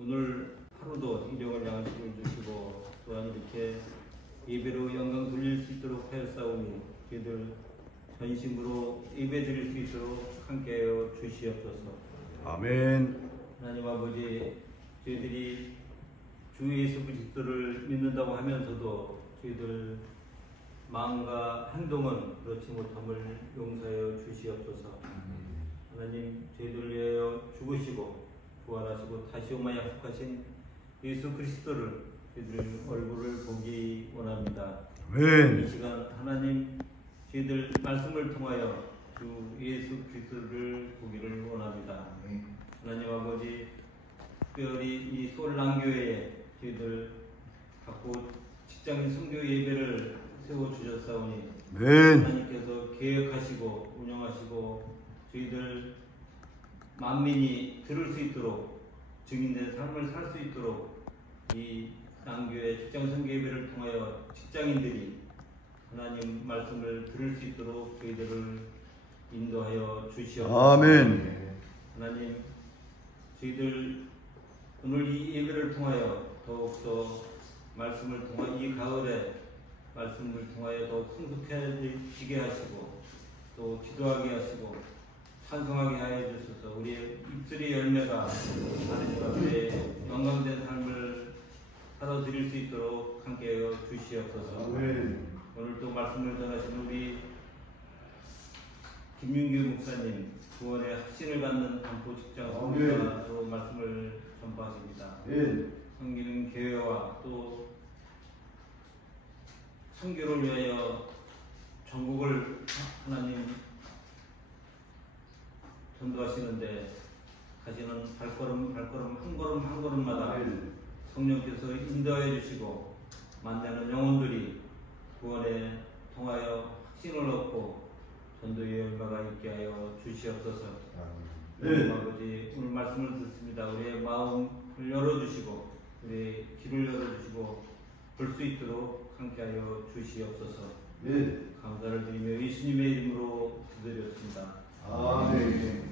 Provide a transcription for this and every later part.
오늘 하루도 일용할 양식을 주시고 또한 이렇게 예배로 영광 돌릴 수 있도록 하였사오니 저희들 전심으로 예배 드릴 수 있도록 함께하여 주시옵소서. 아멘. 하나님 아버지, 저희들이 주 예수 그리스도를 믿는다고 하면서도 저희들 마음과 행동은 그렇지 못함을 용서하여 주시옵소서. 하나님, 저희들을 위하여 죽으시고 부활하시고 다시 오마 약속하신 예수 그리스도를 저희들 얼굴을 보기 원합니다. 아멘. 이 시간 하나님, 저희들 말씀을 통하여 주 예수 그리스도를 보기를 원합니다. 하나님 아버지, 특별히 이 솔랑교회에 저희들 갖고 직장인 선교 예배를 세워주셨사오니 하나님께서 계획하시고 운영하시고 저희들 만민이 들을 수 있도록 증인된 삶을 살 수 있도록 이 랑교회 직장 선교 예배를 통하여 직장인들이 하나님 말씀을 들을 수 있도록 저희들을 인도하여 주시옵소서. 아멘. 하나님, 저희들 오늘 이 예배를 통하여 더욱더 말씀을 통하여 이 가을에 말씀을 통하여 더욱 성숙해지게 하시고 또 기도하게 하시고 찬송하게 하여 주소서. 우리의 입술의 열매가 하나님 앞에 영광된 삶을 살아드릴 수 있도록 함께하여 주시옵소서. 아멘. 오늘 또 말씀을 전하신 우리 김윤규 목사님, 구원의 확신을 갖는 반포 직장 선교사로 말씀을 전파하십니다. 섬기는 교회와 또 선교를 위하여 전국을 하나님 전도하시는데 가시는 발걸음 한 걸음마다 성령께서 인도해 주시고 만나는 영혼들이 구원에 통하여 확신을 얻고 전도의 열매가 있게 하여 주시옵소서. 아버지, 오늘 말씀을 듣습니다. 우리의 마음을 열어주시고 우리의 귀를 열어주시고 볼 수 있도록 함께하여 주시옵소서. 감사를 드리며 예수님의 이름으로 기도드렸습니다. 아멘.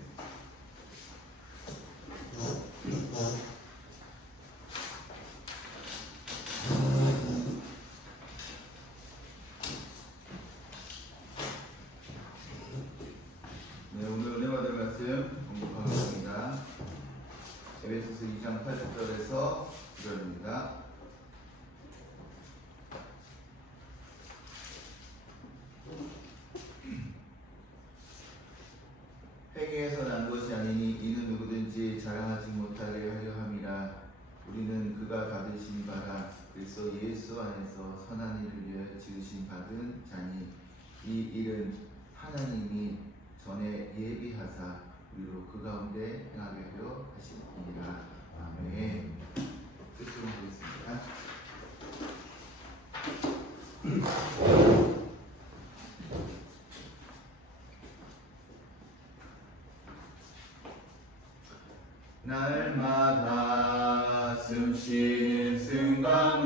네, 오늘 은혜 받을 말씀 공부하겠습니다. 에베소서 2장 8절에서 9절입니다. 회개에서 난 것이 아니니 이는 누구든지 자랑하지 못하게 하려 함이라. 우리는 그가 받으신 바라 그리스도 예수 안에서 선한 일을 위하여 지으신 받은 자니 이 일은 하나님이 전에 예비하사 우리로 그 가운데 행하게 하려 하심이니라. 아멘. 뜻으로 보겠습니다. 날마다 숨쉬는 순간마다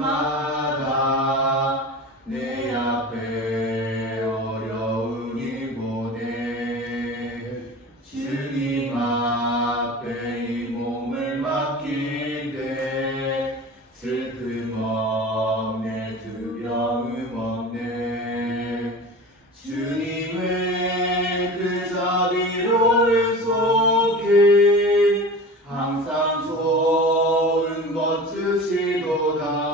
내 앞에 어려움이 보내 주님 앞에 이 몸을 맡길 때 슬픔 없네 두려움 없네 주님의 그 자비로운 속에 항상 좋은 것 주시도다.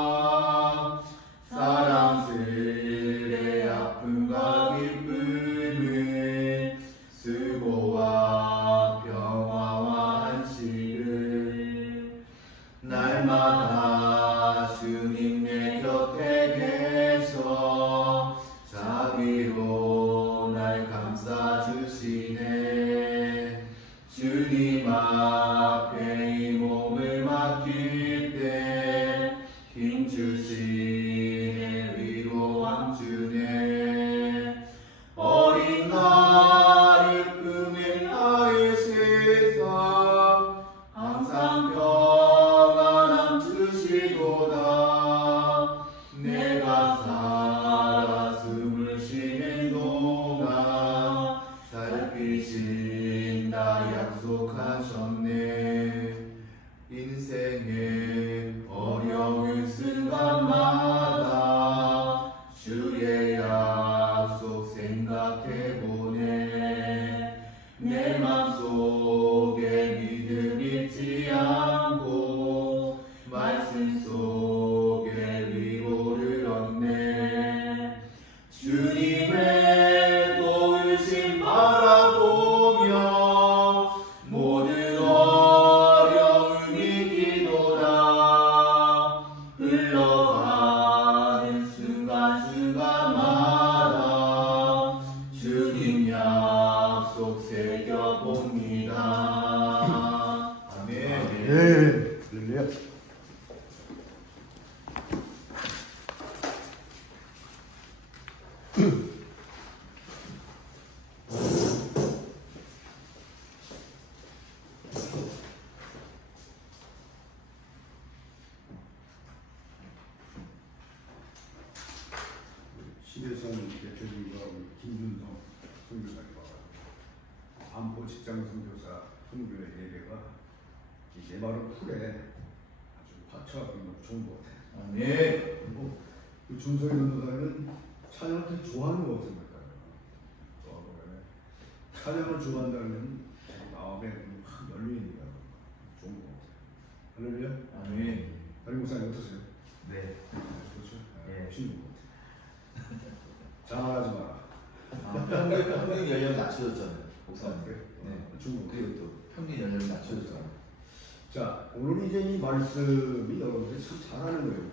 사랑스레 아픔과 기쁨을 수고와 평화와 안식을 날마다 주님 내 곁에 계셔 자비로 날 감싸주시네. 주님 앞에 이 몸을 맡길 때 힘주시네 위로함 주네. 어린 나를 품에 나의 세상 항상 평안함 주시도다. 내가 살아 숨을 쉬는 동안 살피신다 약속하셨네. 인생의 아멘. 할렐루야. 시대성 대표님과 김준성 선교사님과 안보 직장 선교사 선교의 예배가 내 말은 풀에 아주 화처하게 좋은 것 같아요. 아멘. 그리고 그 준성이 선교사님은 찬양을 되게 좋아하는 것 같습니다. 찬양을 좋아한다는 마음에 확 열리니까 좋은 것 같아요. 할렐루야. 아멘. 다른 목사님 어떠세요? 네. 그렇죠? 네. 멋있는 것 같아요. 자랑하지 마라. 평균 연령 낮춰졌잖아요. 목사님. 그래? 네. 중국. 그리고 또 평균 연령 낮춰졌잖아요. 자, 오늘 이제 이 말씀이 여러분들이 참 잘하는 거예요.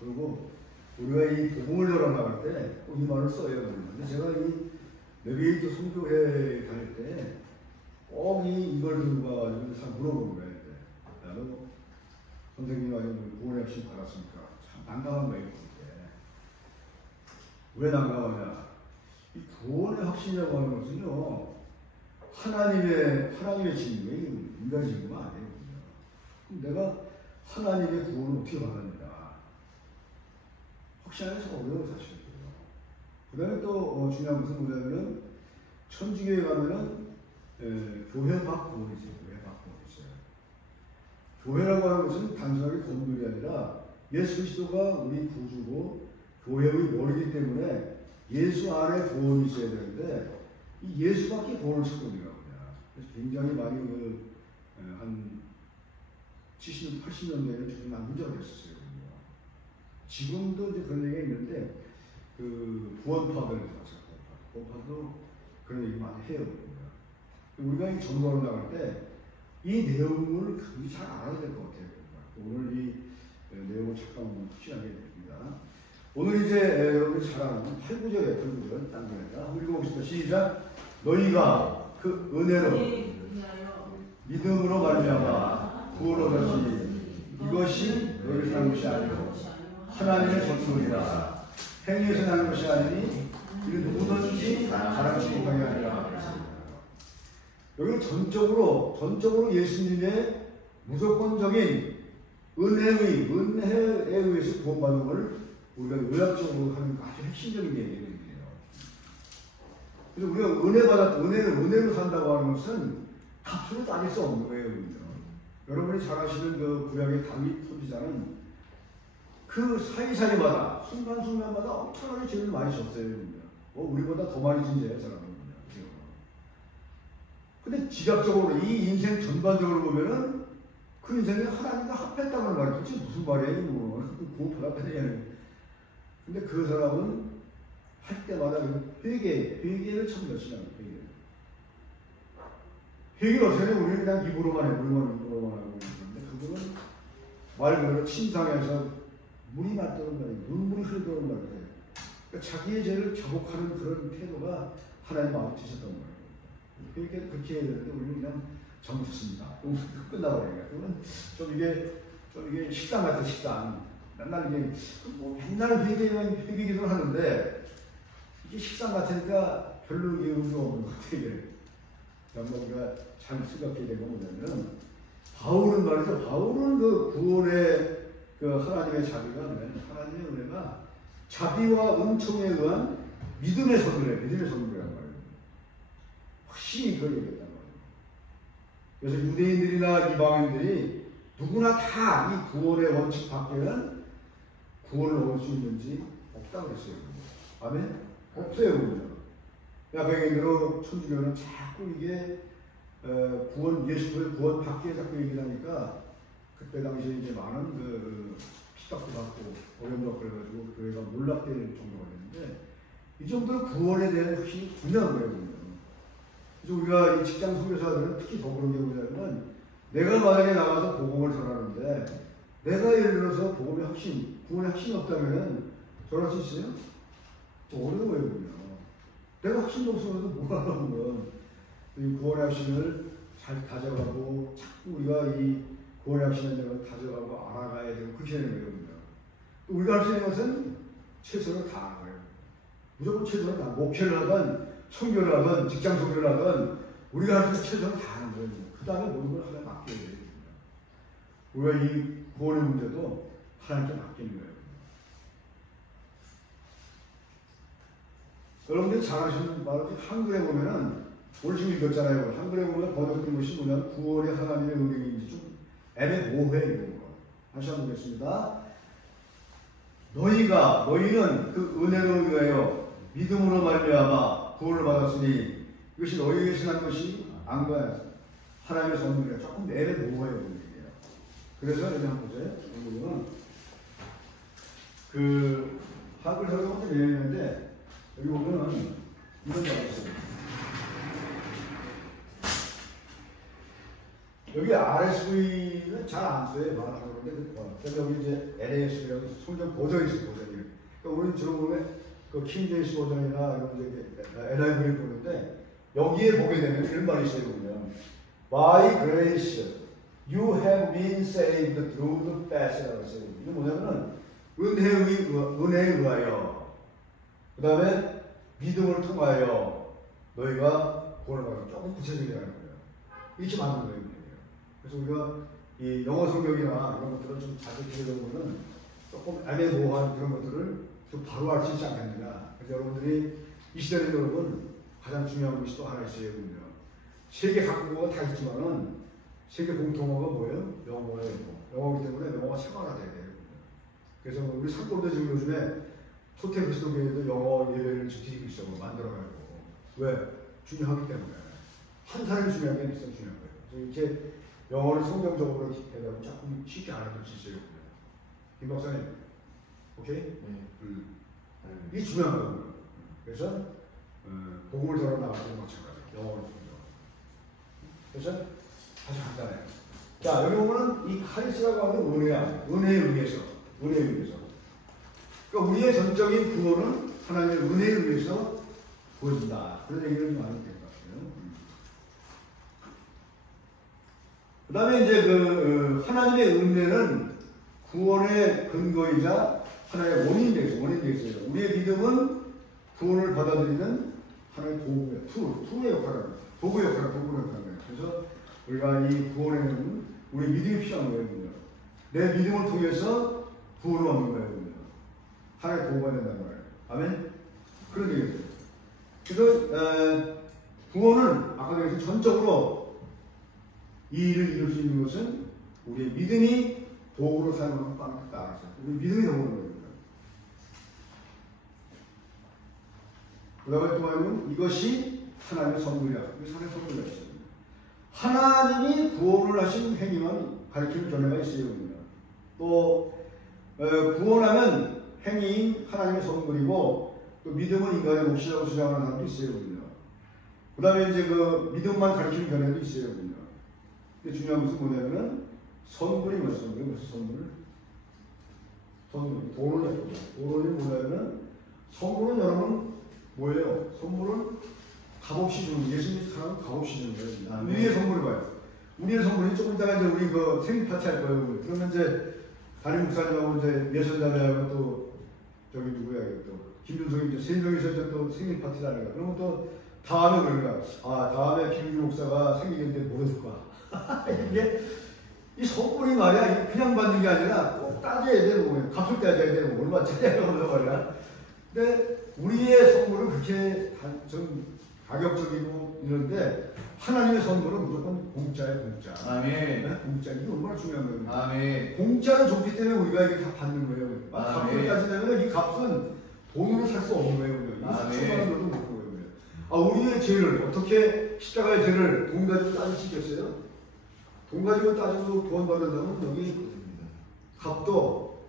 그리고 우리가 이 복음을 열어나갈 때 이 말을 써요. 근데 제가 이 내비게이트 선교회 다닐 때 꼭 이걸 들고 가지고 참 물어보는 거예요. 야, 너 선생님 아니면 구원의 핵심 받았으니까 참 난감한 거예요. 왜 난감하냐? 이 구원의 확신이라고 하는 것은요, 하나님의 진리예요. 인간의 진리가 아니에요. 그럼 내가 하나님의 구원을 어떻게 받았느냐? 확신하기가 참 어려운 사실이에요. 그 다음에 또 중요한 것은 뭐냐면, 천주교에 가면은 교회 밖 구원이죠. 교회 밖 구원이죠. 교회라고 하는 것은 단순하게 건물이 아니라 예수 그리스도가 우리 구주고 교회의 머리이기 때문에 예수 안에 구원이 있어야 되는데 이 예수밖에 구원을 찾거든요. 그래서 굉장히 많이 한 70년, 80년대에는 조금 문제가 됐었어요. 지금도 이제 그런 얘기가 있는데 그 구원파들, 구원파도 그런 얘기 많이 해요. 우리가 이 전도를 나갈 때 이 내용을 잘 알아야 될 것 같아요. 오늘 이 내용을 잠깐 확실하게 됩니다. 오늘 이제 여러분이 잘 아는 8구절에 8구절 딴 거니까 한번 읽어보겠습니다. 시작. 너희가 그 은혜로 믿음으로 말미암아 구원을 얻으시니 이것이 너희를 사는 것이 아니고 하나님의 선물이라. 행위에서 나는 것이 아니니 이는 누구든지 자랑치 못하게 하리라. 여기 전적으로 예수님의 무조건적인 은혜에 의해서 구원받는 것을 우리가 요약적으로 하는 아주 핵심적인 얘기예요. 그래서 우리가 은혜로 산다고 하는 것은 값으로 따질 수 없는 거예요. 여러분이 잘 아시는 그 구약의 다윗 선지자는 그 사이사이마다 순간순간마다 엄청나게 죄를 많이 졌어요. 우리보다 더 많이 진 죄예요, 사람은. 근데 지략적으로 이 인생 전반적으로 보면은 그 인생에 하나님과 합했다는 말이 도대체 무슨 말이에요? 구원 받았다는 얘기예요. 근데 그 사람은 할 때마다 회개를 참 열심히 합니다. 회개를 어떻게 하냐면 우리는 그냥 입으로만 하고 있는데 그거는 말 그대로 침상에서 물이 맞도록 말이에요. 눈물이 흐르도록 말이에요. 그러니까 자기의 죄를 자복하는 그런 태도가 하나님 마음에 드셨던 거예요. 회개를 그렇게 해야 되는데 우리는 그냥 잘못했습니다. 끝나버려요. 그러면 좀 이게 식당 같은 식당. 맨날 이게 맨날 회개 기도를 하는데 이게 식당 같으니까 별로 이게 의미가 없는 것 같아요. 정말 우리가 잘 생각해야 되는 건 뭐냐면 바울은 말이죠. 바울은 그 구원의 그 하나님의 자비가 하나님의 은혜가 자비와 은총에 의한 믿음의 선물이에요. 믿음의 선물이란 말이에요. 확실히 그걸 얘기했단 말이에요. 그래서 유대인들이나 이방인들이 누구나 다 이 구원의 원칙 밖에는 구원을 얻을 수 있는지 없다고 그랬어요. 아멘? 없어요. 야베개인으로 천주교는 자꾸 이게 예수의 구원 밖에 자꾸 얘기를 하니까 그때 당시에 이제 많은 그 핍박도 받고 어려움도 받고 그래가지고 교회가 몰락될 정도가 됐는데 이 정도로 구원에 대한 확신이 분명한 거예요. 그래서 우리가 이 직장 선교사들은 특히 더 그런 게 뭐냐면 내가 만약에 나가서 복음을 전하는데 내가 예를 들어서 복음의 확신, 구원의 확신이 없다면 전할 수 있어요? 어려워요. 내가 확신도 없어서 뭘 하라는 건 이 구원의 확신을 잘 가져가고 자꾸 우리가 이 구원의 확신을 내가 가져가고 알아가야 되고 그렇게 되는 거거든요. 또 우리가 할 수 있는 것은 최선을 다하는 거예요. 무조건 최선을 다 목회를 하든 선교를 하든 직장 선교를 하든 우리가 할 수 있는 최선을 다하는 거예요. 그 다음에 모든 걸 하나님 맡겨야 돼요. 우리가 이 구원의 문제도 하나님께 맡기는 거예요. 여러분들이 잘 아시는 바로 한글에 보면은 오늘 지금 읽었잖아요. 한글에 보면 번역된 것이 뭐냐면 구원의 하나님의 은혜인지 좀 애매모호해 이런 거. 다시 한번 보겠습니다. 너희는 그 은혜로 인하여 믿음으로 말미암아 구원을 받았으니 이것이 너희에게서 난 것이 안과 하나님의 선물이라. 조금 애매모호해 보이는 얘기예요. 그래서 여기 한번 보세요. 여기 보면 그 한글 설명은 좀 애매한데 여기 보면은 이런 거 있어요. 여기 RSV는 잘 안 써요. 말하는 건데 그래서 여기 이제 NAS라고 성경 버전이 있어요. 버전이. 그러니까 우리는 주로 보면 그 킹제임스 버전이나 이런 이제 NIV를 보는데 여기에 보게 되면 이런 말이 있어요. 보면 By grace you have been saved through the faith라고 했어요. 이게 뭐냐면은 은혜에 의하여 그 다음에 믿음을 통하여 너희가 구원을 받았다. 조금 구체적이라는 거예요. 이렇게 만든 거예요. 그래서 우리가 이 영어 성경이나 이런 것들을 좀 자주 들여다보면 조금 애매모호한 그런 것들을 좀 바로 알 수 있지 않겠느냐. 그래서 여러분들이 이 시대는 여러분 가장 중요한 것이 또 하나 있어요. 세계 각국어가 다 있지만은 세계 공통어가 뭐예요? 영어예요. 영어이기 때문에 영어가 생활화돼야 돼요. 그래서 우리 산골도 지금 요즘에 소태 그리스도교회도 영어 예배를 드리고 있어요. 만들어가지고. 왜? 중요하기 때문에. 한 사람이 중요한 게 있어요. 중요한 거예요. 그래서 이렇게 영어를 성경적으로 해가지고 조금 쉽게 알아들 수 있어요. 김 박사님, 오케이? 네. 이게 중요한 거예요. 그래서 복음을 전하 나가는 마찬가지. 영어를 통해서. 그래서 아주 간단해요. 자, 여기 보면은 이 카리스라고 하는 은혜야. 은혜에 의해서. 그러니까 우리의 전적인 구원은 하나님의 은혜에 의해서 보여준다. 그런 얘기를 좀 많이 된 것 같아요. 그 다음에 이제 하나님의 은혜는 구원의 근거이자 하나의 원인이 되겠어요. 우리의 믿음은 구원을 받아들이는 하나의 도구예요. 도구의 역할을 하는 거예요. 그래서 우리가 이 구원에는 우리 믿음이 필요한 거예요. 내 믿음을 통해서 구원을 얻는 거예요. 하나의 도구가 된다는 거예요. 아멘? 그런 얘기죠. 그래서 구원은 아까 얘기했듯이 전적으로 이 일을 이룰 수 있는 것은 우리의 믿음이 도구로 사용하는 것다. 우리 믿음이 도구로 거예요. 그 다음에 또 하면 이것이 하나님의 선물이야. 이게 하나님의 선물이가 있어요. 하나님이 구원을 하신 행위만 가르치는 견해가 있어요. 또 구원하면 행위인 하나님의 선물이고 또 믿음은 인간의 몫이라고 주장하는 사람도 있어요. 그 다음에 이제 그 믿음만 가르치는 견해도 있어요. 근데 중요한 것은 뭐냐면 선물이 무슨 선물? 돈이 뭐냐면 선물은 여러분 뭐예요? 선물은 값없이 주는 예수님 사람은 값없이 주는 거예요. 우리의 선물을 봐요. 우리의 선물이 조금 이따가 이제 우리 그 생일 파티 할 거예요. 그러면 이제 담임 목사님하고 이제 예선자매하고 또 저기 누구야 또 김준성이 이제 3명이서 또 생일 파티를 하는 거야. 그러면 또 다음에 그런가? 다음에 김준성 목사가 생일인데 뭐 해줄까? 이게 이 선물이 말이야 그냥 받는 게 아니라 꼭 따져야 되고 값을 따져야 되고 얼마짜리라고 그러는 거야. 근데 우리의 선물은 그렇게 좀 가격적이고 이런데 하나님의 선물은 무조건 공짜예요. 공짜. 아멘. 네? 공짜. 이게 얼마나 중요한 거예요. 아멘. 공짜는 좋기 때문에 우리가 이게 다 받는 거예요. 값을 따지면 이 값은 돈으로 살 수 없는 거예요. 수많은 것도 못 거예요. 우리의 죄를 어떻게 십자가의 죄를 돈 가지고 따질 수 있겠어요? 돈 가지고 따지고 구원 받는다면 여기 값도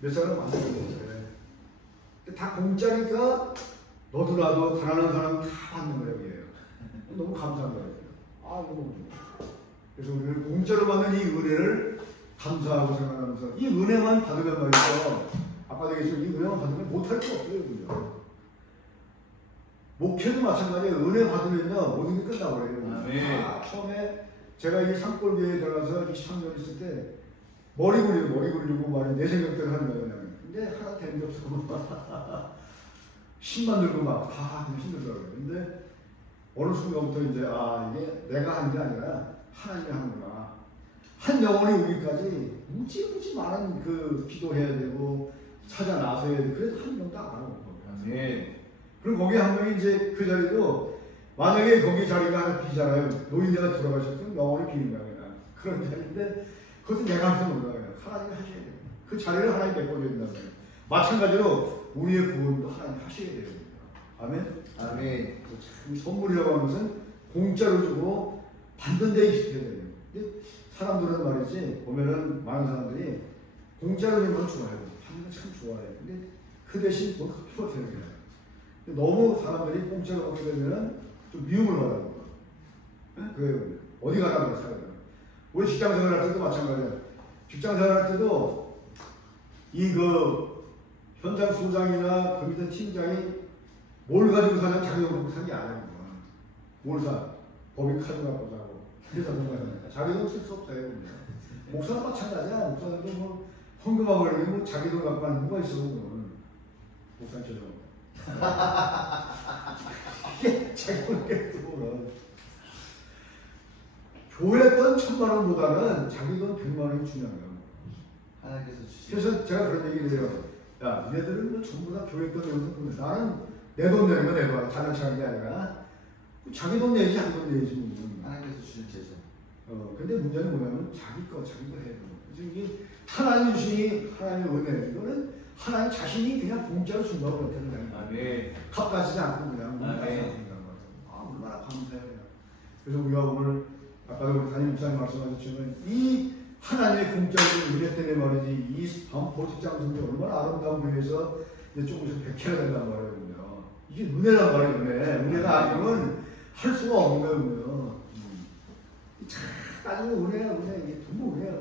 몇 사람 만드는 거예요. 다 공짜니까 너도 나도 가난한 사람 다 받는 거예요. 여기에요. 너무 감사한 거예요. 너무 좋아. 그래서 우리는 공짜로 받는 이 은혜를 감사하고 생각하면서 이 은혜만 받으면 말이죠. 아까 얘기했지만 이 은혜만 받으면 못할 게 없어요. 그죠? 목회도 마찬가지예요. 은혜 받으면요 모든 게 끝나버려요. 처음에 제가 이 산골교회에 들어가서 23년 있을 때 머리 굴리고 말이 내 생각대로 하는 거예요. 그냥. 근데 하나 되는 게 없었고 힘만 들고 막 그냥 힘들더라고요. 근데 어느 순간부터 이제 이게 내가 한 게 아니라 하나님이 하는구나. 한 영혼이 오기까지 무지 많은 그 기도해야 되고 찾아 나서야 되고 그래도 한 명도 안 하고. 아멘. 그리고 거기 한 명이 이제 그 자리도 만약에 거기 자리가 하나 비잖아요. 노인네가 돌아가셨으면 영원히 비는 거야. 그런 자리인데 그것도 내가 할 수는 없는 거예요. 하나님이 하셔야 돼요. 그 자리를 하나님 메꿔줘야 된다는 거예요. 마찬가지로 우리의 구원도 하나님 하셔야 돼요. 아멘? 아멘. 참 선물이라고 하는 것은 공짜로 주고 받는 데 익숙해야 돼요. 근데 사람들은 말이지 보면은 많은 사람들이 공짜로 주는 건 좋아해요. 하는 건 참 좋아해요. 근데 그 대신 뭐 필요 되는 거예요. 너무 사람들이 공짜로 먹게 되면은 좀 미움을 받아요. 그 어디 가나 그래 사람들. 우리 직장 생활할 때도 마찬가지야. 직장 생활할 때도 이 그 현장 소장이나 그 밑에 팀장이 뭘 가지고 사냐 자기 돈 갖고 산 게 아니야. 뭘 사? 법인 카드 갖고 사고 회사 돈 갖고 사니까 자기 돈 쓸 수 없어요. 목사는 마찬가지야. 목사들도 뭐 헌금하고 이러면 뭐 자기 돈 갖고 하는 누가 있어. 목사처럼. 이게 자기 돈 갖고 보면 교회 돈 1,000만 원보다는 자기 돈 100만 원이 중요한 거야. 하나님께서 주신. 그래서 제가 그런 얘기를 해요. 야, 니네들은 뭐 전부 다 교회 돈 여기서 보내. 나는 내 돈 내는 거 내가 다른 차는 게 아니라 자기 돈 내지 자기 돈 내지 뭐. 하나님께서 주신 제자. 근데 문제는 뭐냐면 자기 거 해야 돼. 그래서 이게 하나님 주시니 하나님의 은혜. 이거는 하나님 자신이 그냥 공짜로 준다고 그랬다는 거예요. 아멘. 값 가지지 않고 그냥 아멘. 얼마나 감사해요. 그래서 우리가 오늘 아까도 우리 담임 목사님 말씀하셨지만 이 하나님의 공짜로 은혜 때문에 말이지 이 보직장 성도 얼마나 아름다운 교회에서 이제 조금씩 백해가 된단 말이에요. 이게 은혜란 말이에요. 은혜가 아니면 할 수가 없는 거예요. 참 따지면 은혜야 이게 전부 은혜야.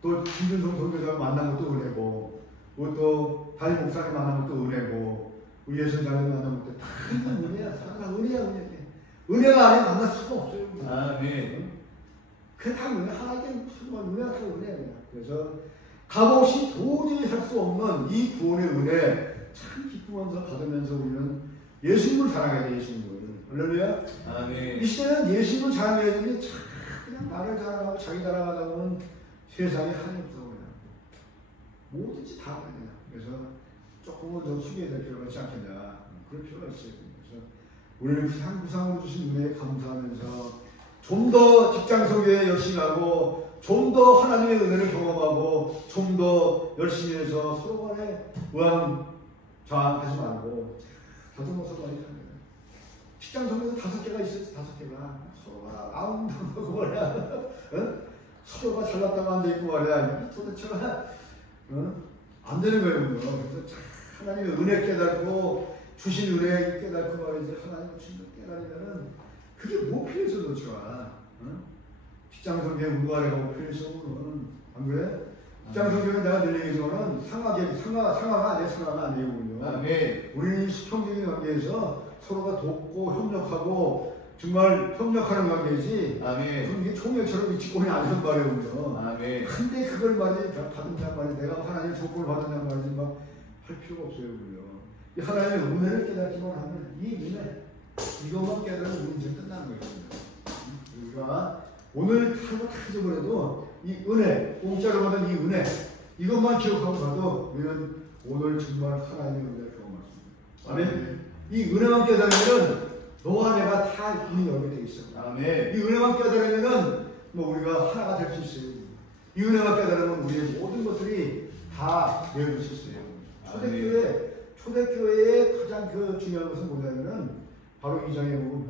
또 김준성 선교사를 만난 것도 은혜고 또 담임 목사님 만난 것도 은혜고 우리 예수장을 만난 것도 다 은혜야. 사랑 은혜야. 은혜가 아니면 만날 수가 없어요. 아멘. 그게 다 은혜. 하나님 은혜가 다 은혜야. 그래서 값없이 도저히 할 수 없는 이 구원의 은혜 참 기쁘면서 받으면서 우리는 예수님을 사랑해야 돼. 예수님을. 할렐루야. 아멘. 이 시대는 예수님을 사랑해야 되는데 참 그냥 나를 자랑하고 자기 자랑하다 보면 세상에 하나님 없어 그냥 뭐든지 다 그냥. 그래서 조금은 더 숙여야 될 필요가 있지 않겠냐. 그럴 필요가 있어요. 그래서 우리는 구상으로 주신 은혜에 감사하면서 좀 더 직장 설교에 열심히 하고 좀 더 하나님의 은혜를 경험하고 좀 더 열심히 해서 서로 간에 우왕좌왕하지 말고 다듬어서 말이야. 직장 설교도 5개가 있어요. 5개가 서로가 아웅다웅하고 말이야. 서로가 잘났다고 앉아있고 말이야. 도대체가 안 되는 거예요. 그래서 하나님의 은혜 깨닫고 주신 은혜 깨닫고 말이지 하나님의 주신 깨달으면은 그게 뭐 필요해서 도대체가 직장 설교에 운동하려고 뭐 필요해서 안 그래? 직장 설교는 내가 늘 얘기하지만은 상하가 아니에요. 상하가 아니에요. 아멘. 우리는 수평적인 관계에서 서로가 돕고 협력하고 정말 협력하는 관계지. 아멘. 그럼 이게 총회처럼 이치권이 아니란 말이에요. 아멘. 근데 그걸 말이지 받은 자 말이 내가 하나님 속을 받은 자 말이지 막 할 필요가 없어요. 이 하나님의 은혜를 깨닫기만 하면 이 은혜 이것만 깨달으면 우리 이제 끝나는 거예요. 우리가 오늘 하고 다 잊어버려도 이 은혜 공짜로 받은 이 은혜 이것만 기억하고 가도 우리는 오늘 정말 하나님의 은혜를 경험할 수 있습니다. 아멘. 이 은혜만 깨달으면 너와 내가 다 문이 열게 돼 있어. 아멘. 이 은혜만 깨달으면 뭐 우리가 하나가 될 수 있어요. 이 은혜만 깨달으면 우리의 모든 것들이 다 열릴 수 있어요. 초대교회의 가장 그 중요한 것은 뭐냐면은 바로 이 장에 보면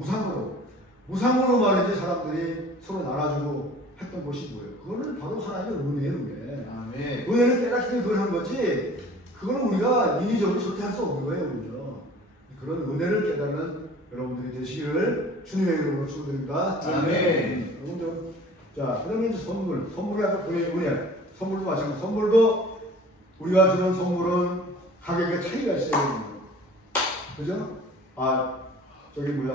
무상으로 말이지 사람들이 서로 나눠주고 했던 것이 뭐예요? 그거는 바로 하나님의 은혜예요. 은혜. 아멘. 은혜를 깨닫기 때문에 그걸 한 거지. 그거는 우리가 인위적으로 절대 할 수 없는 거예요. 그죠? 그런 은혜를 깨닫는 여러분들이 되시기를 주님의 이름으로 축원드립니다. 아멘. 여러분들, 자, 그러면 이제 선물이 아까 은혜, 선물도 마찬가지. 선물도 우리가 주는 선물은 가격의 차이가 있어요. 그죠? 담임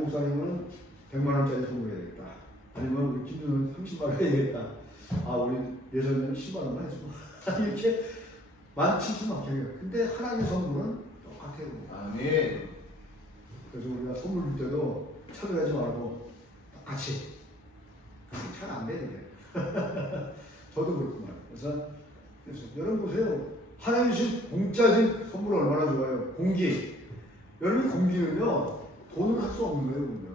목사님은 100만 원짜리 선물해야겠다. 아니면 우리 김준호는 30만 원 해야겠다. 아, 우리 예전에는 10만 원만 해주고. 이렇게 17,000만 개예요. 근데 하나님의 선물은 똑같아요. 아멘. 그래서 우리가 선물 줄 때도 차별하지 말고 똑같이. 잘 안 되는데. 저도 그렇구만. 그래서 여러분 보세요. 하나님 주신 공짜진 선물 얼마나 좋아요. 공기. 여러분 공기는요, 돈을 할 수 없는 거예요. 그러면.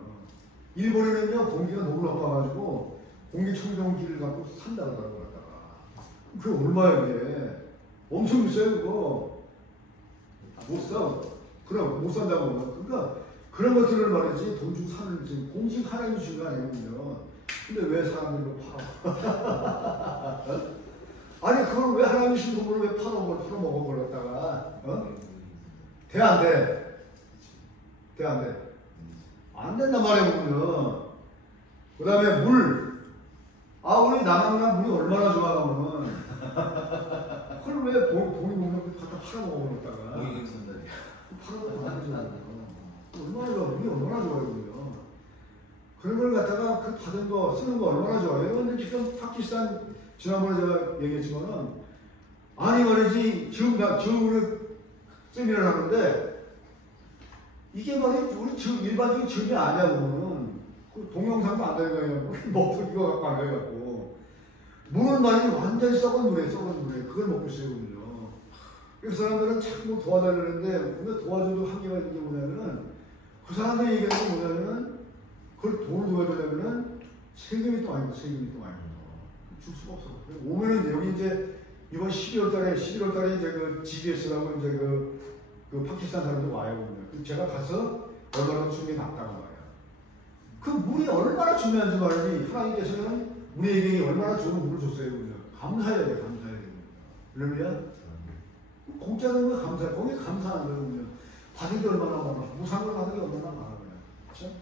일본에는요, 공기가 너무 나빠가지고 공기청정기를 갖고 산다고 하더라고. 그게 얼마야, 그게. 엄청 비싸요, 그거. 못 사. 그럼 못 산다고. 그러니까 그런 것들을 말이지 돈 주고 사는 지금 공식 하나님 주신 거 아니거든요. 근데 왜 사람들이 팔아? 아니 그걸 왜 하나님 주신 돈을 왜 팔아먹어버렸다가 돼 안 돼? 돼 안 돼? 안 된단 말이에요. 보면 그 다음에 물. 아 우리 남한나 물이 얼마나 좋아하면 그걸 왜 돈이 보면 갖다 팔아먹어버렸다가 공익선달이야. 팔아먹어 안 되잖아요. 얼마나 좋아, 물이 얼마나 좋아요. 그런 걸 갖다가 그 받은 거, 쓰는 거 얼마나 좋아요. 근데 지금 파키스탄, 지난번에 제가 얘기했지만은, 아니 말이지, 지금 우리 세미나를 하는데, 이게 말이지, 우리 일반적인 지음이 아니야, 보면은. 그 동영상도 안 되는 거예요. 먹고 이거 갖고 안 돼갖고. 물은 말이지, 완전히 썩은 물에. 그걸 먹고 있어요, 그럼요. 그 사람들은 자꾸 도와달라는데, 근데 도와줘도 한계가 있는 게 뭐냐면은, 그 사람들이 얘기하는 게 뭐냐면은, 그걸 돈을 도와주려면은, 세금이 또 아니고, 줄 수가 없어. 오면은 여기 이제, 이번 11월 달에 이제 그 GBS라고 이제 그 파키스탄 사람들 와요. 제가 가서 얼마나 중요히 봤다고 말이야. 그 물이 얼마나 중요한지 말이지, 하나님께서는 우리에게 얼마나 좋은 물을 줬어요. 감사해야 돼. 그러면 공짜는 거 감사해. 거기 감사하는 거예요. 받은 게 얼마나 많아. 무상을 받은 게 얼마나 많아. 그렇죠?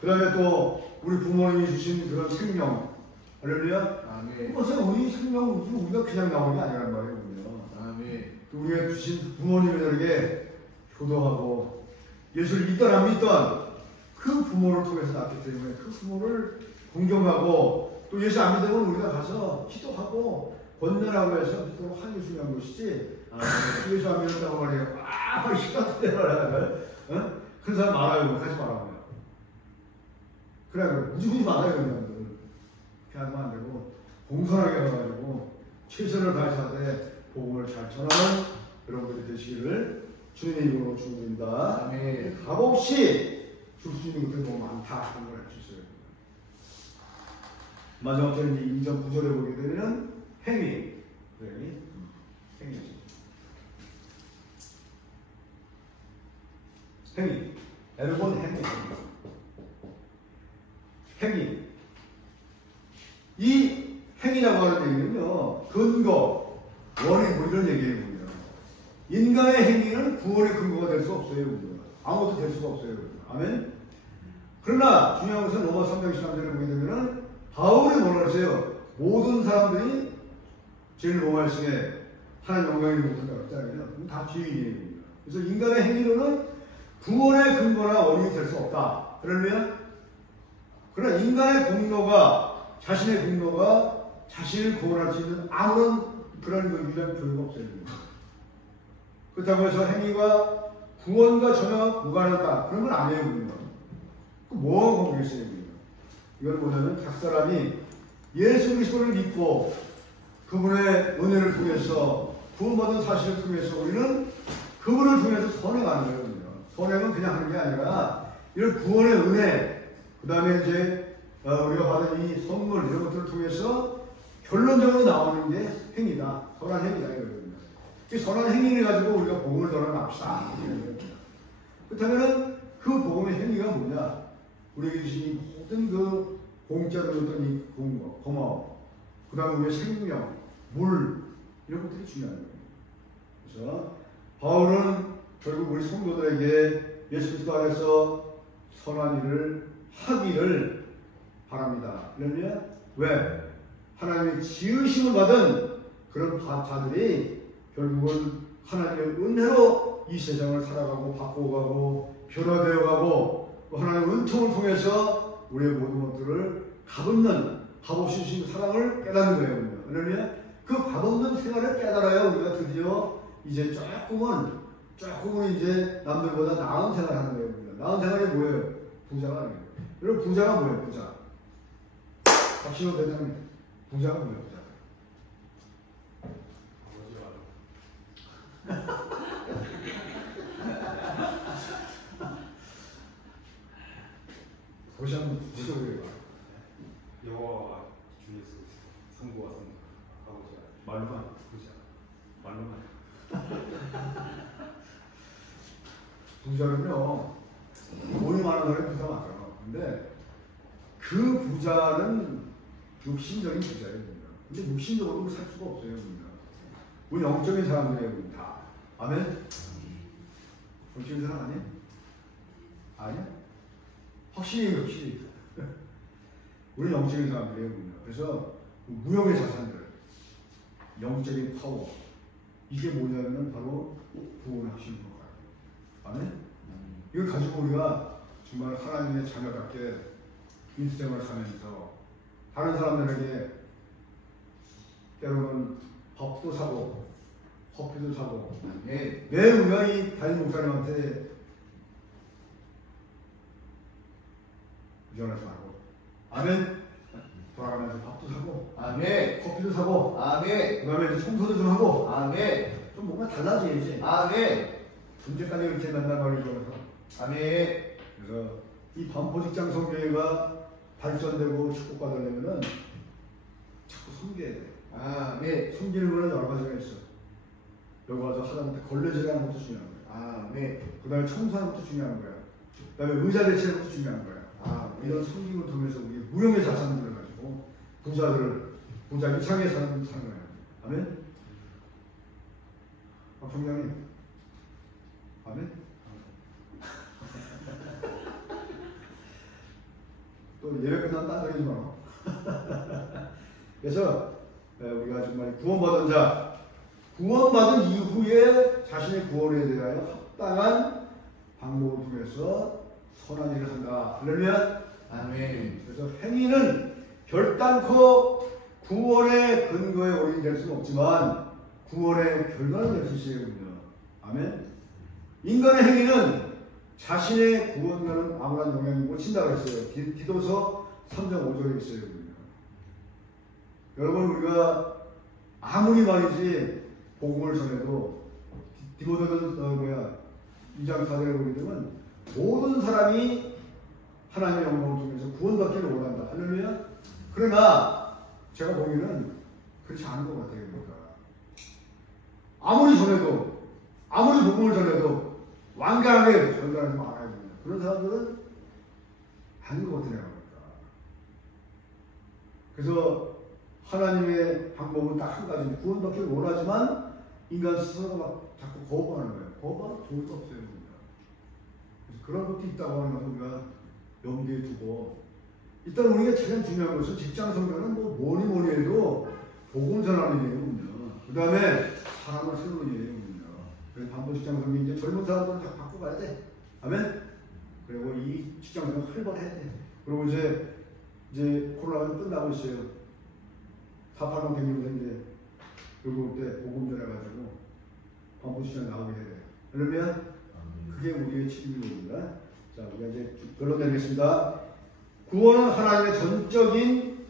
그 다음에 또 우리 부모님이 주신 그런 생명. 할렐루야. 아멘. 그것은 우리 생명은 우리가 그냥 나오는 게 아니란 말이에요. 아멘. 우리가 주신 부모님에게 효도하고 예수를 믿던 안 믿던 그 부모를 통해서 낳기 때문에 그 부모를 존경하고 또 예수 안 믿으면 우리가 가서 기도하고 권면하고 해서 믿도록 하는 게 중요한 것이지. 예수 안 믿는다고 말해요. 시간 때려라. 큰 사람 많아요. 하지 말아요. 그래, 무지무지 많아요. 그냥. 그렇게 하면 안 되고, 공손하게 해가지고, 최선을 다해서 하되, 복음을 잘 전하는 여러분들이 되시기를 주님의 이름으로 축원드립니다. 아멘. 값없이 줄 수 있는 것들이 너무 많다. 하는 걸 해주세요. 마지막 절에 이제 2장 9절에 보게 되면, 행위. 행위. 에르본 행위. 이 행위라고 하는 얘기는요, 근거, 원인, 뭐 이런 얘기예요. 인간의 행위는 구원의 근거가 될 수 없어요. 아무것도 될 수가 없어요. 아멘. 그러나 중요한 것은 로마 3장 13절에 보게 되면은 바울이 뭐라 그랬어요? 모든 사람들이 제일 로마의 중에 하나님 영광이 못한다고 했잖아요. 다 죄인이에요. 그래서 인간의 행위로는 구원의 근거나 원인이 될 수 없다. 그러면 그러나 인간의 공로가 자신의 공로가 자신을 구원할 수 있는 아무런 그런 유일한 교회가 없어요. 그렇다고 해서 행위가 구원과 전혀 무관하다. 그런 건 아니에요. 뭐가 거기겠어요? 이걸 뭐냐면 각 사람이 예수 그리스도를 믿고 그분의 은혜를 통해서 구원받은 사실을 통해서 우리는 그분을 통해서 선행하는 거예요. 선행은 그냥 하는 게 아니라 이런 구원의 은혜, 그 다음에 이제 우리가 받은 이 선물 이런 것들을 통해서 결론적으로 나오는 게 행위다. 선한 행위다. 이 선한 행위를 가지고 우리가 복음을 전하nap시다. 그렇다면 그 복음의 행위가 뭐냐? 우리에게 주신 모든 그 공짜로 줬던 이 고마움, 그 다음에 우리의 생명, 물 이런 것들이 중요한 거예요. 그래서 바울은 결국 우리 성도들에게 예수 그리스도 안에서 선한 일을 하기를 바랍니다. 그러면 왜? 하나님의 지으심을 받은 그런 자들이 결국은 하나님의 은혜로 이 세상을 살아가고 바꿔가고 변화되어가고 또 하나님의 은총을 통해서 우리의 모든 것들을 값 없이 주신 사랑을 깨닫는 거예요. 그러면 그 값 없는 생활을 깨달아야 우리가 드디어 이제 조금은 이제 남들보다 나은 생활을 하는 거예요. 나은 생활이 뭐예요? 부자가 아니에요. 여러분 부자가 뭐예요? 부자. 박신호 대장님, 부자가 뭐예요? 부자. 다시 한번 부자고요. 여호와와 주 예수 성부와 성부 아버지야 말로만 부자 말로만 부자는요, 돈이 많은 사람이 부자 맞아요. 근데 그 부자는 육신적인 부자예요. 근데 육신적으로 살 수가 없어요. 우리 영적인 사람들이에요. 다. 아멘? 영적인 사람 아니에요? 아니야? 확실히. 우리 영적인 사람들이에요. 그래서 무형의 자산들, 영적인 파워, 이게 뭐냐면 바로 구원의 확신인 거예요. 아멘? 이걸 가지고 우리가 정말 하나님의 자녀답게 인생을 사면서 다른 사람들에게 때로는 밥도 사고 커피도 사고 매일 우리가 이 담임 목사님한테 유전하지 말고 아멘. 돌아가면서 밥도 사고 아멘. 커피도 사고 아멘. 그 다음에 이제 청소도 좀 하고 아멘. 좀 뭔가 달라져야지. 아멘. 언제까지 이렇게 맨날 말이죠. 아멘. 그래서 이 반포직장 성교회가 발전되고 축복받으려면은 자꾸 섬겨야 돼. 아멘. 섬기는 거는 여러 가지가 있어. 여기 와서 하다못해 걸레질하는 것도 중요한 거야. 아멘. 그 다음에 청소하는 것도 중요한 거야. 그 다음에 의자 대체하는 것도 중요한 거야. 이런 아멘. 섬김을 통해서 우리 무형의 자산들을 가지고 부자 이상의 사람을 사는 거야. 아멘? 총장님. 아멘? 또 예배 끝나면 딴소리지 마. 그래서 우리가 정말 구원받은 자, 구원받은 이후에 자신의 구원에 대하여 합당한 방법을 통해서 선한 일을 한다. 그러면 아멘. 그래서 행위는 결단코 구원의 근거에 원인이 될 수는 없지만 구원의 결과는 될 수 있어요. 아멘. 인간의 행위는 자신의 구원과는 아무런 영향이 못 친다고 했어요. 디도서 3장 5절에 있어요. 여러분 우리가 아무리 말이지 복음을 전해도 디모데는 2장 4절에 보게 되면 모든 사람이 하나님의 영광을 통해서 구원받기를 원한다. 할렐루야. 그러나 제가 보기에는 그렇지 않은 것 같아요. 그러니까. 아무리 전해도 아무리 복음을 전해도 완강하게 전달하지 말아야 됩니다. 그런 사람들은 아닌 것 같아요. 그래서 하나님의 방법은 딱 한 가지, 구원받기를 원하지만 인간 스스로가 막 자꾸 거부하는 거예요. 거부하면 좋을 거 없어요. 그래서 그런 것도 있다고 하는 것을 우리가 염두에 두고, 일단 우리가 가장 중요한 것은 직장 성장은 뭐니 해도 복음 전하는 일이거든요. 그 다음에 사람을 세우는 일이거든요. 그래서 반복 직장 성장 이제 젊은 사람들은 다 바꿔가야 돼. 아멘. 그리고 이 직장 성장 활발해야 돼. 그리고 이제 코로나가 끝나고 있어요. 4.8만 경영자 이제 그리고 그때 복음 전해가지고 반복 시장 나오게 해야 돼. 그러면 그게 우리의 책임입니다. 자, 우리가 이제 결론 내리겠습니다. 구원은 하나님의 전적인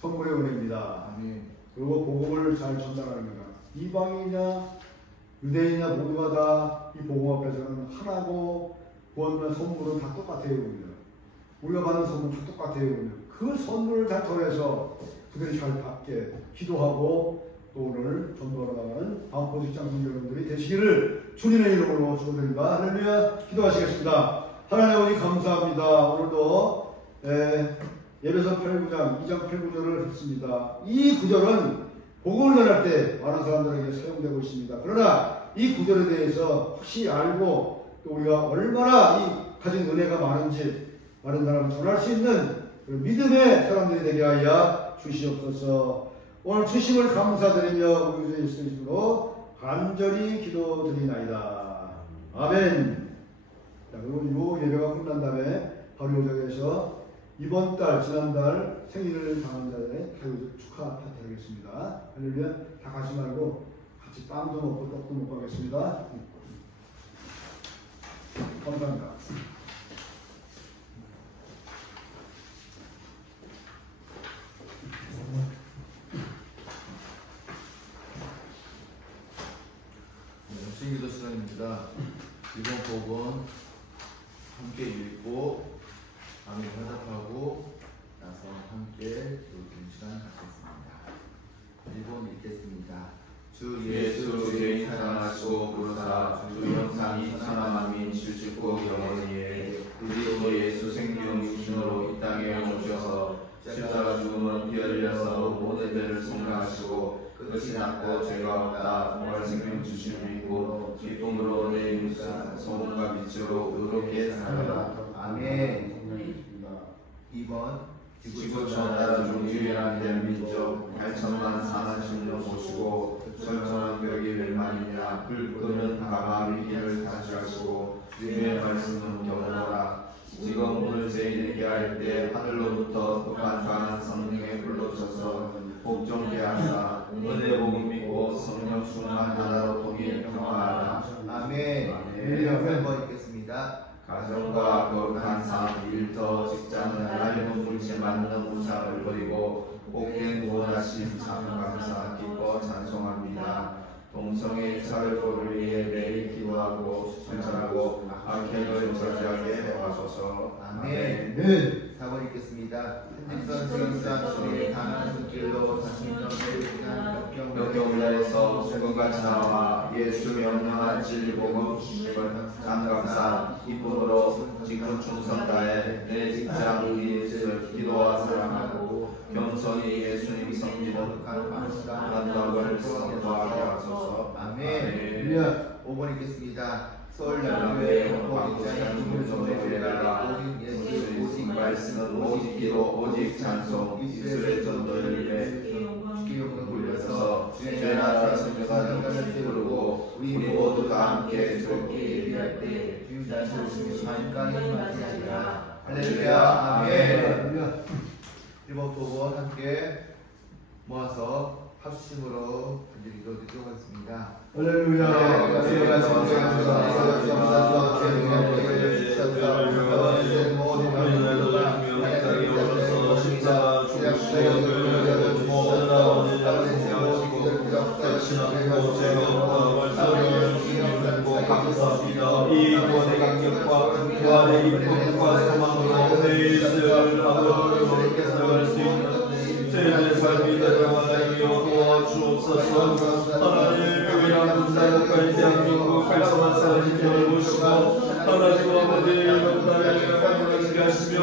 선물의 은혜입니다. 아멘. 그리고 복음을 잘 전달하는 거다. 이방인이냐 유대인이냐 모두가 다 이 복음 앞에서는 하나고 구원과 선물은 다 똑같아요. 우리가 받는 선물 다 똑같아요. 그 선물을 잘 전해서 그들이 잘 받게 기도하고 또 오늘 전도하러 나가는 반포 직장 성도님들이 되시기를 주님의 이름으로 축원드립니다. 할렐루야. 기도하시겠습니다. 하나님 아버지 감사합니다. 오늘도 예배서 8구장 2장 8구절을 했습니다. 이 구절은 복음을 전할 때 많은 사람들에게 사용되고 있습니다. 그러나 이 구절에 대해서 확실히 알고 또 우리가 얼마나 이 가진 은혜가 많은지 많은 사람을 전할 수 있는 믿음의 사람들이 되게 하여 주시옵소서. 오늘 주심을 감사드리며 우리 주 예수 이름으로 간절히 기도드리나이다. 아멘. 자, 그리고 이 예배가 끝난 다음에 바로 이 자리에서 이번 달 지난달 생일을 당한 자들의 개우주 축하 파티 하겠습니다. 할렐루야. 다 가지 말고 같이 빵도 먹고 떡도 먹고 하겠습니다. 감사합니다. 신기도 시간입니다. 이번 복은 함께 읽고 아멘 화답하고 나서 함께 기도드리는 시간 갖겠습니다. 1번 읽겠습니다. 주 예수 죄인 사랑하시고 부르사 주 영상이 참함이 주축고 영원히에 그리스도 예수 생명 육신으로 이 땅에 오셔서 십자가 죽음은 피 흘려서 모든 죄를 속량하시고 끝이 났고 죄가 없다 부활 생명 주심을 믿고 기쁨으로 내 소원과 빛으로 의롭게 살아라. 아멘. 2번 지구촌 나라 중 유일한 대민족 8천만 4만 신을 모시고 철저한 벽이 웬만이냐 그는 가마의 길을 다시하시고 주의 말씀은 경고라. 지금 오늘 저희에게 할 때 하늘로부터 북한강한 성령의 불로 쳐서 복종케 하사 은혜 복음 믿고 성령 충만 하나로 통일 평화하라. 아멘. 아멘. 3번 읽겠습니다. 가정과 거룩한 삶, 일터, 직장은 얇은 물질 맞는 우상을 버리고 복된 구원하신 참 감사 기뻐 찬송합니다. 동성의 차별법을 위해 매일 기도하고 순찰하고 악행을 저지하게 해하소서. 아멘. 네. 4번 읽겠습니다. 현직선 수용산 주의 강한 손길로 자신감을 위한 역경문화에서 수금같이 나와 예수 명령한 진리복음 주님을 감사 기쁨으로 지금 충성 다해 내 직장 의리를 기도와 사랑하고 겸손히 예수님 섬기는 간담을 선도하게 하소서. 아멘. 5번 읽겠습니다. 서울 남교회 헌법입자인 김문정교회가 오직 예수 오직 말씀은 오직 기도 오직 찬송 이스라엘 전도를 위해 주께 영광 돌려서 주의 나라 성경하는 것을 부르고 우리 모두 다 함께 즐겁게 예비할 때 주님 다시 오시면 만강히 맞이하리라. 할렐루야. 아멘. 1번 5번 함께 모아서 합심으로 기도드리도록 하겠습니다. 감사합니다. 이 구원의 강력과 구원의 기쁨과 소망으로 내 인생을 하도록 개선할 수 있는 제 삶이 되도록 하나님이여 도와주옵소서. 하나님 위한 군사국가인 대한민국 8천만 사람을 모시고 하나님 아버지 나라를 강력하게 하시며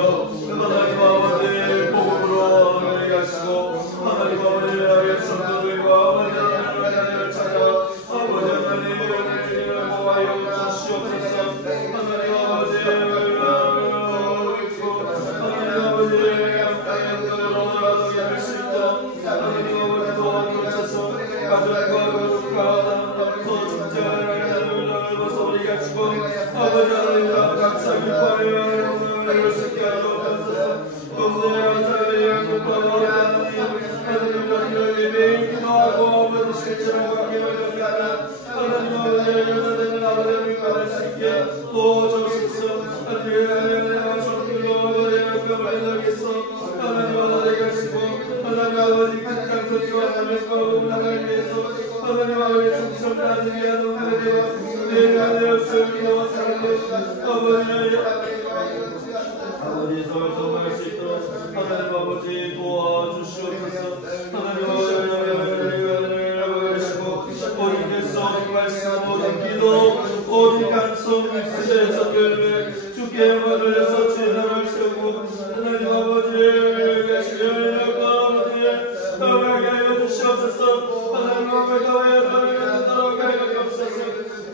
하나님 아버지 복음으로 하게 하시고 하나님 아버지의 성도들과 하나님을 찾아 아버지 하나님을 보아여 주시옵소서. 하나님 아버지 하나님 아버지 하나님 할수 있도록 하나님 아버지 도와주셔서 가정과 거룩한 더 진짜를 벗어버리게 하시고 아버지 하나님 감사 기뻐하여 이룰 수 있게 하옵소서. 동네의 자리에 양육하여 하나님 매일 기도하고 아버지 실천하고 함께 하옵소서. 하나님 아버지 연하되는 아버지를 받을 수 있게 도와주옵소서. 하나님 성령으로 아버지의 병을 나겠소. 하나님 아버지 가시고 하나님 아버지 가장 선지와 하나님과 하나님 위해서 하나님 아버지 충성하기 위한 하나님 내 안에 없을 기도와 사랑을 아버지 설정할 수 있도록 하나님 아버지 도와주시옵소서. 하나님 아버지 하시고 오직에서 말씀 오직 기도 오직 간송 입술의 전결을 주께 영광을 돌려서 주님을 세우고 하나님 아버지 계시면 아버지 나가게 하여 주시옵소서. 하나님 아버지 나가게 하여 주옵소서.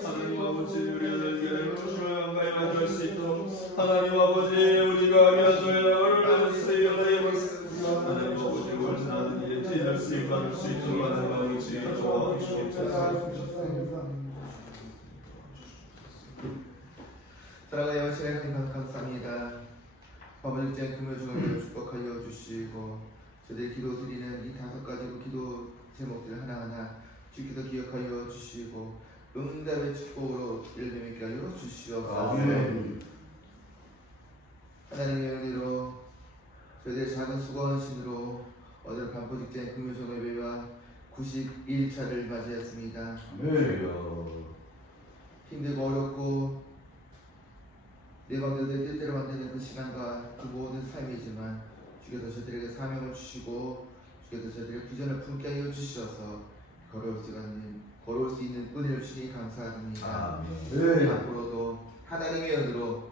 하나님 아버지 우리에게 주를 영광에 만들 수 있도록 하나님 아버지 우리가 면도를 쓰여야 하겠습니다. 하나님 아버지 월사하는 일에 지혜를 쓰임받을 수 있도록 하나님 아버지 도와주시옵소서. 사랑하여 시간님 감사합니다. 아버지 금요 종합을 축복하여 주시고 저들 기도 드리는 이 5가지 기도 제목들 하나하나 주께서 기억하여 주시고 응답의 축복으로 열매맺게 하여 주시옵소서. 하나님의 은혜로 저희들의 작은 수고하심으로 오늘 반포 직장 금요 종합회와 91차를 맞이했습니다. 힘들고 어렵고 내 맘대로 내 뜻대로 만드는 그 시간과 그 모든 삶이지만 주께서 저들에게 사명을 주시고 주께서 저들에게 비전을 품게 하여 주셔서 걸어올 수 있는 은혜를 주시니 감사드립니다. 앞으로도 하나님의 은혜로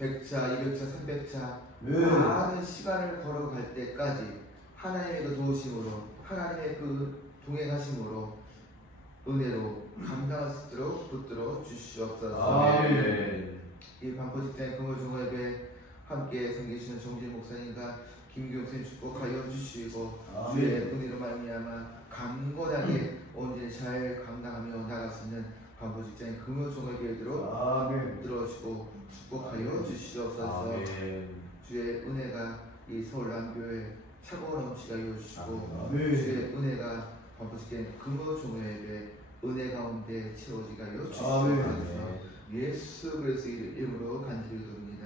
100차, 200차, 300차 많은 시간을 걸어갈 때까지 하나님의 그 도우심으로 하나님의 그 동행하심으로 은혜로 감당할 수 있도록 붙들어 주시옵소서. 이 반포 직장 금요 종합에 함께 섬기시는 정진 목사님과 김경수님 축복하여 주시고 주의 은혜로 말미암아 강건하게 온전히 잘 감당하며 나갈 수 있는 반포 직장 금요 종합에 되도록 붙들어주시고 축복하여 주시옵소서. 주의 은혜가 이 서울 남교회 차고 넘치게 하여 주시고 주의 은혜가 반포 직장 금요 종합에 은혜 가운데 채워지게 하여 주시옵소서. 예수 그리스도의 이름으로 간절히 기도합니다.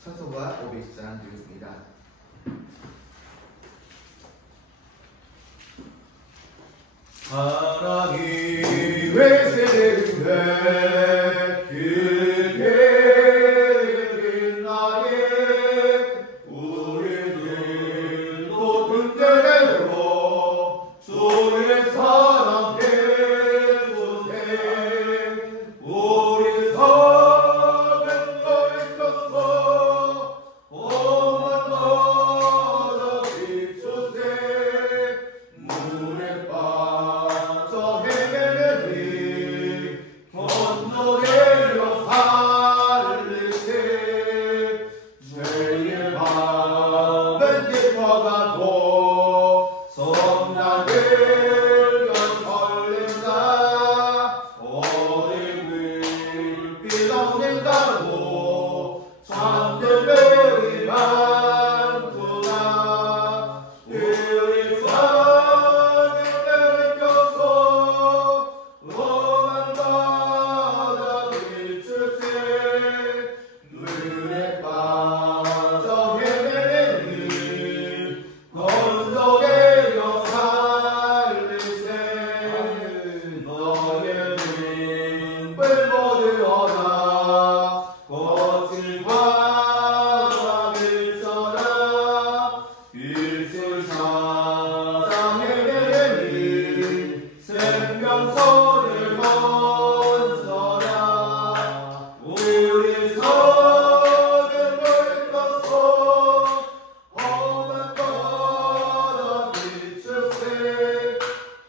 찬송가 500장 드리겠습니다. 하나님의 세례 그게 나의 우리들도 그때대로 주의 사랑 해주세. 우리 사는 너의 떴어 오만마다 비추세. 물에 빠져 헤매니 건너내려 살리세. 죄의 밤은 깊어가고 성난들과 설렌다. 어림을 삐덕낸다고 잠들매의 만두나. 우리 사는 때를 껴서 험한 바다 비추세. 물에 빠져 헤매니 건너내려 살리세. 너의 눈물 모두 얻어 거칠 바람일처럼 빛을 찾아 헤매니 생명선을 건져라. 우리 선을 떴어 험한 바다 비추세.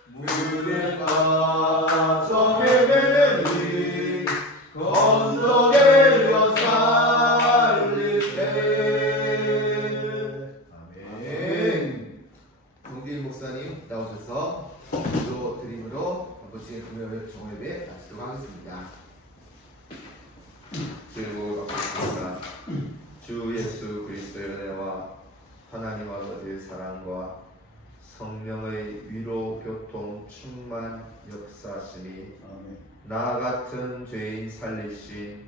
물에 빠져 헤매니 건져내려 살리세. 아멘. 정진 목사님 나오셔서 기도 드림으로 반포 직장 금요 종합에 마치도록 하겠습니다. 들고 가겠습니다. 주 예수 그리스도의 은혜와 하나님 아버지의 사랑과 성령의 위로 교통 충만 역사심이 나 같은 죄인 살리신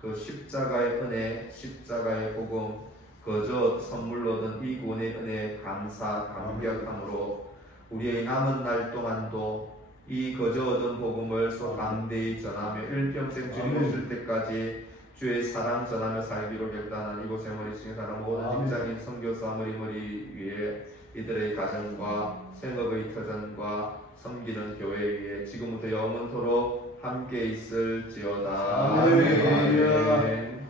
그 십자가의 은혜, 십자가의 복음, 그저 선물로 얻은 이 구원의 은혜에 감사 감격함으로 우리의 남은 날 동안도 이 거저 얻은 복음을 소담대히 전하며 일평생 주님 오실 때까지 주의 사랑 전하며 살기로 결단한 이곳에 머리층에 사는 모든 직장인 선교사 머리머리 위에 이들의 가정과 생업의 터전과 섬기는 교회 위에 지금부터 영원토록 함께 있을지어다. 아멘.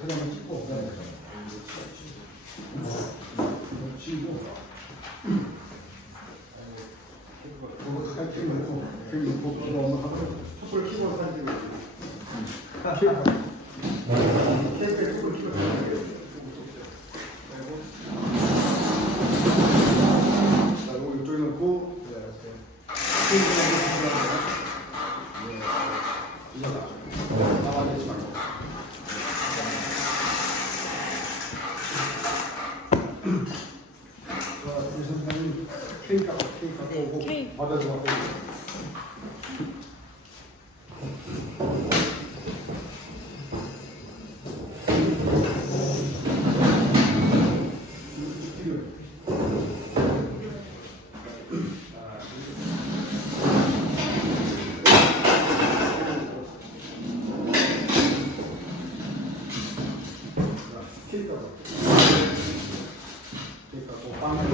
사장을 찍고 치고 사진 놓고 그리고 하고 촛불 켜고 사진 찍고 케이크를 켜고 그리고 이쪽에 놓고 케이크를 이거다 나와내지 말고 선생님 케이크 갖고 오고 받아서 갖고 오고. 케이크 갖고 빵을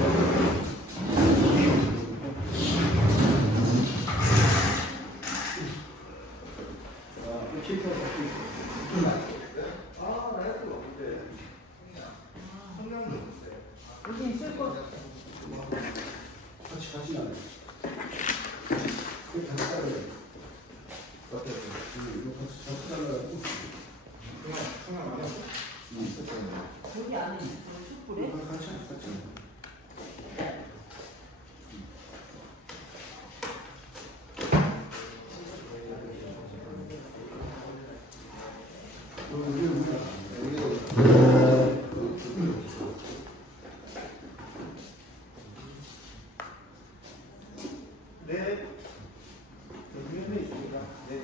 케이크 여기 있을 거. 같이 나네. 이거 같이 따라야 돼. 이거 같이 따라가지고. 여기 안에 숯불에? 같이. 네. 여기 있습니다. 네.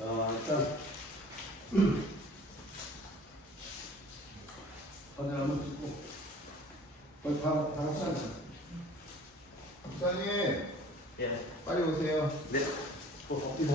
일단 사진 한번 찍고 거기 다 같이 앉아. 목사님 예. 빨리 오세요. 네. 이거